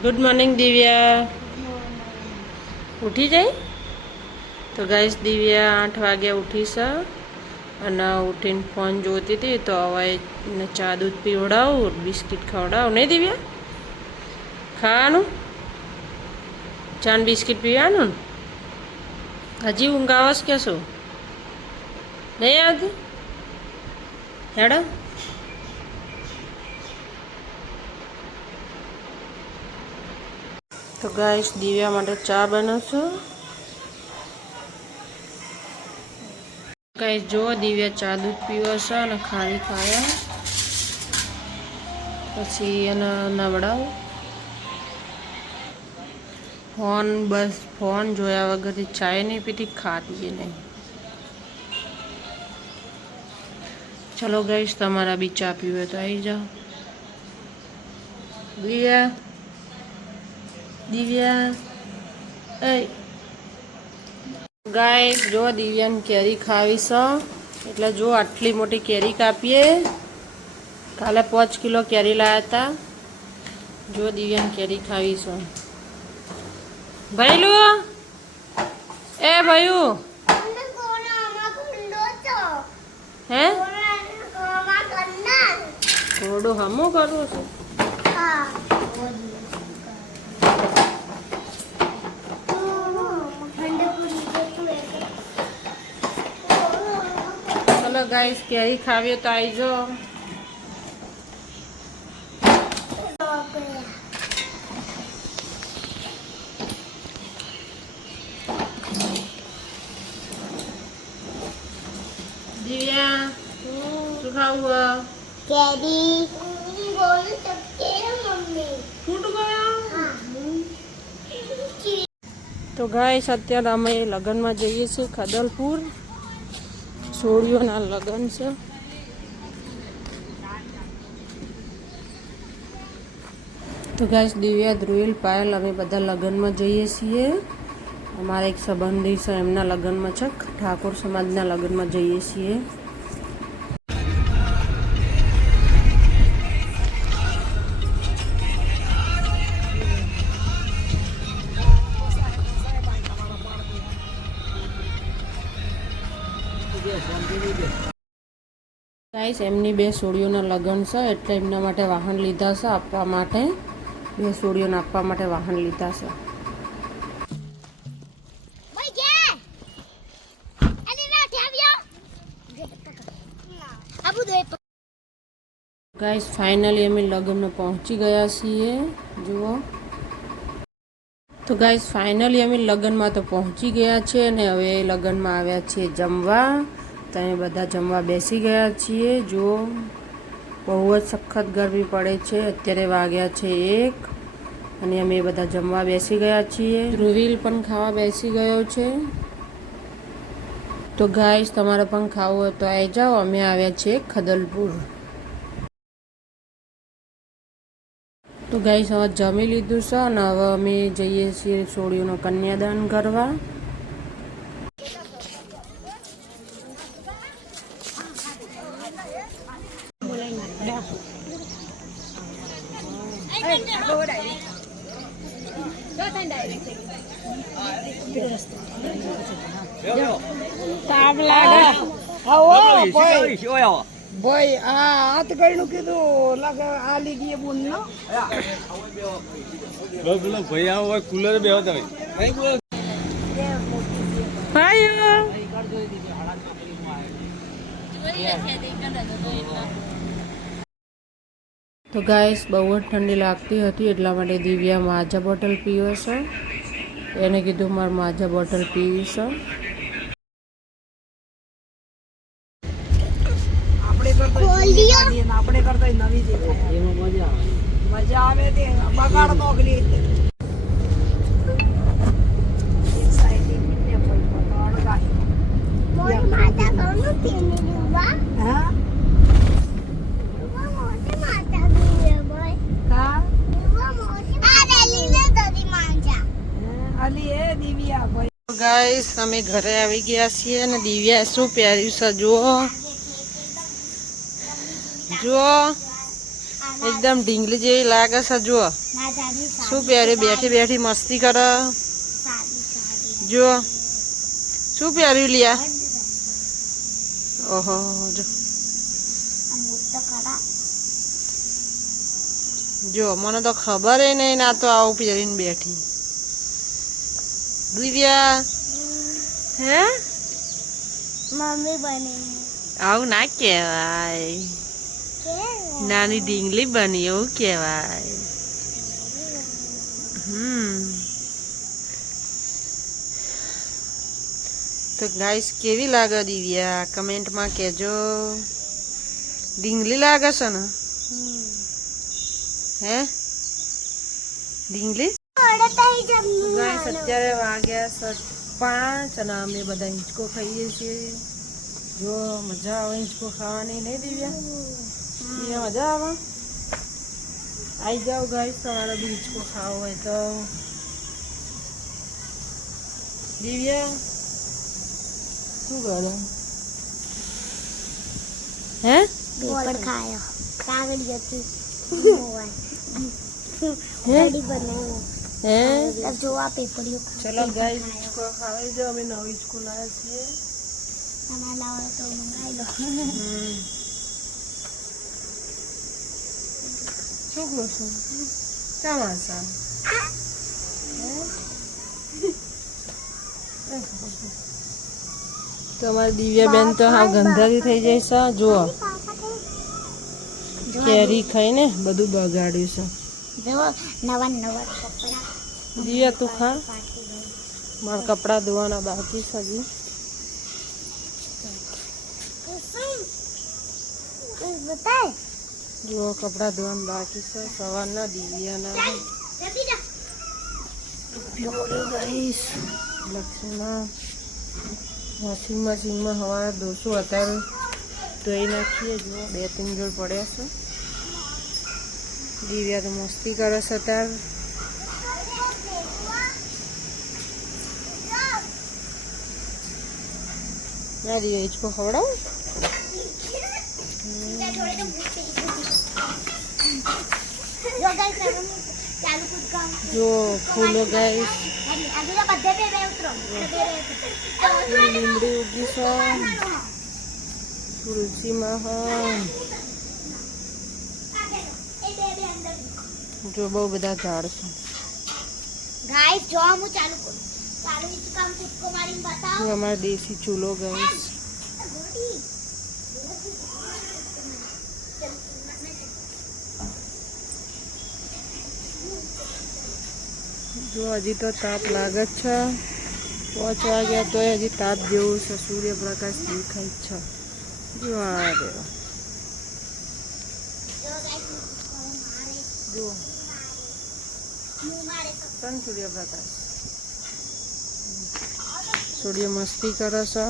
Good morning Divya. ઉઠી જાય તો ગાઈસ દિવ્યા 8 વાગ્યા ઉઠી છે અને ઉઠીને ફોન જોતી હતી તો હવે એને ચા દૂધ પીવડાવું બિસ્કિટ ખવડાવું નહીં દિવ્યા ખાવાનું ચા ને બિસ્કિટ પીવાનું ને હજી ઊંઘ આવે છે કે શું નહીં આવતી હેડો તો ગાઈસ દિવ્યા માટે ચા બનાવશું. ગાઈસ જો દિવ્યા ચા દૂધ પીવે છે અને ખારી ખાયા પછી એને નવડાવું. ફોન બસ ફોન જોયા વગર ચાય નહીં પીતી ખાતી નહીં. ચલો ગાઈસ તમારા બી ચા પીવે તો આવી જાઓ. દિવ્યા દિવ્યા એ ગાઈસ જો દિવ્યાને કેરી ખાવી છે એટલે જો આટલી મોટી કેરી કાપીએ. કાલે 5 કિલો કેરી લાવ્યા હતા. જો દિવ્યાને કેરી ખાવી છે. ભૈલું એ ભૈયું હે ઘોડો હમો કરવો છે. ચલો ગાઈસ કેરી ખાવીએ તો આવી જાઓ. દિવ્યા શું ખાવું કેરી બોલ सकते हैं मम्मी ફૂટ ગયો. તો ગાઈસ અત્યારે અમે લગ્નમાં જઈએ છીએ ખદલપુર. સોળીઓના લગ્ન છે. તો ગાઈસ દિવ્યા ધ્રુવિલ પાયલ અમે બધા લગ્નમાં જઈએ છીએ. અમારા એક સંબંધી છે એમના લગ્નમાં છે. ઠાકોર સમાજના લગ્નમાં જઈએ છીએ. ગાઈસ એમની 2 સોળીઓના લગ્ન છે એટલે એમના માટે વાહન લીધા છે આપવા માટે. 2 સોળીઓને આપવા માટે વાહન લીધા છે. ગાઈસ ફાઇનલી અમે લગ્નમાં પહોંચી ગયા છીએ. જુઓ તો ગાઈસ ફાઇનલી અમે લગ્નમાં તો પહોંચી ગયા છે અને હવે લગ્નમાં આવ્યા છીએ જમવા. તમે બધા જમવા બેસી ગયા છીએ. જુઓ બહુ જ સખત ગરમી પડે છે. અત્યારે વાગ્યા છે 1 અને અમે બધા જમવા બેસી ગયા છીએ. ધ્રુવિલ પણ ખાવા બેસી ગયો છે. તો ગાઈસ તમારે પણ ખાવું હોય તો આવી જાઓ. અમે આવ્યા છીએ ખદલપુર. તો ગાઈસ હવે જમી લીધું છે અને હવે અમે જઈએ છીએ સોળીઓનું કન્યાદાન કરવા. તાપ લાગે ભાઈ આ હાથ કઈનું કીધું લાગે આ લીધી બુન નો ભાઈ આવો કુલર બે હતા તો ગાઈસ બહુ જ ઠંડી લાગતી હતી એટલા માટે દિવ્યા માજા બોટલ પીવે છે. એને કીધું મારે માજા બોટલ પીવી છે. આપણે કરતા નવી મજા આવે તે બગાડ મોકલી ગાઈસ અમે ઘરે આવી ગયા છીએ અને દિવ્યા શું પહેર્યું છે જુઓ જુઓ એકદમ ઢીંગલી જેવી લાગે છે જુઓ ના દાદી શું પહેર્યું બેઠી બેઠી મસ્તી કરે સારી સારી જુઓ શું પહેર્યું લિયા ઓહો જો મોટો કરા જો મને તો ખબર નહીં ના તો આવું પહેરીને બેઠી દિવ્યા હે મમ્મી બની આવું ના કહેવાય કે નાની ઢીંગલી બની એવું કહેવાય તો ગાઈસ કેવી લાગે દિવ્યા કમેન્ટમાં કહેજો ઢીંગલી લાગે છે ને હે ઢીંગલી ગાઈસ અત્યારે વાગ્યા 5 અને અમે બધા હિંચકો ખાઈએ છીએ જો મજા આવે હિંચકો ખાવાની નહીં દિવ્યા દિવ્યા મજા આવે આવી જાઓ ગાઈસ તમારે બી હિંચકો ખાવો હોય તો દિવ્યા શું કરે હે પેપર ખાયો કાગળ જતી રેડી બનાવ્યો હે જો આ પેપર ચલો ગાઈસ હિંચકો ખાવા જાઓ અમે નવો હિંચકો લાવ્યા છીએ ના લાવો તો મંગાઈ લો શું કહો છો શા વાસા તમારી દિવ્યાબેન તો હાવ ગંધારી થઈ જાય છે જુઓ કેરી ખાઈને બધું બગાડ્યું છે જો નવા નવા કપડા દિવ્યા તું ખા મારા કપડાં ધોવાના બાકી છે હજી બતાય જુઓ કપડાં ધોવાના બાકી છે સવારના દિવ્યાના લક્ષ્મીમાં વોશિંગ મશીનમાં હવા દોશું અત્યારે ધોઈ નાખીએ જુઓ 2-3 જોડ પડ્યા છે દિવ્યા તો મસ્તી કરે છે અત્યારે ના દિવ્યા હિંચકો ખવડાવું જો ગાઈસ ચાલુ કૂદ કામ જો ફૂલો ગાઈસ આજે તો બધે બે ઉતરો લીમડી ઉગી છે તુલસીમાં જો બહુ બધા ઝાડ છે ગાઈસ જો હું ચાલુ કરું ચાલુ કામ કૂદકો મારીને બતાવો જો અમારો દેશી ચૂલો ગાઈસ જો હજી તો તાપ લાગે છે 5 વાગ્યા તો હજી તાપ જેવું છે સૂર્યપ્રકાશ દેખાય છે જો આ રહ્યો જો સન સૂર્યપ્રકાશ સૂર્ય મસ્તી કરે છે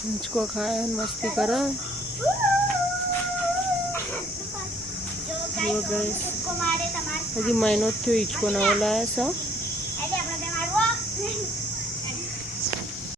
હિંચકો ખાય મસ્તી કરે જો ગાઈસ હજી મહિનો થયો હિંચકો નવો લાવ્યા છે